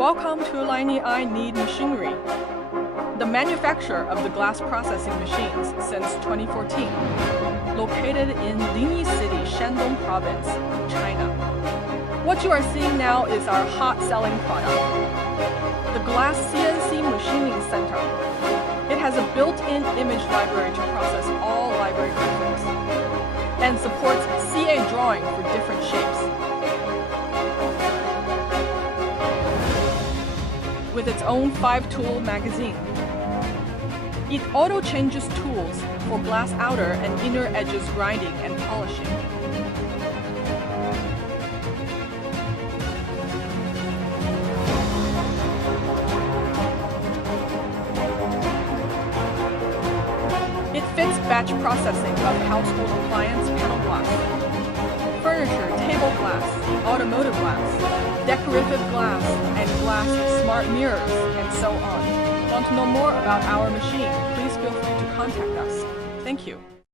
Welcome to Linyi All-need Machinery, the manufacturer of the glass processing machines since 2014, located in Linyi City, Shandong Province, China. What you are seeing now is our hot-selling product, the glass CNC machining center. It has a built-in image library to process all library graphics and supports CA drawing for different shapes. With its own 5-tool magazine. It auto-changes tools for glass outer and inner edges grinding and polishing. It fits batch processing of household appliance panel glass, furniture table glass, automotive glass, decorative glass, and glass smart mirrors, and so on. Want to know more about our machine? Please feel free to contact us. Thank you.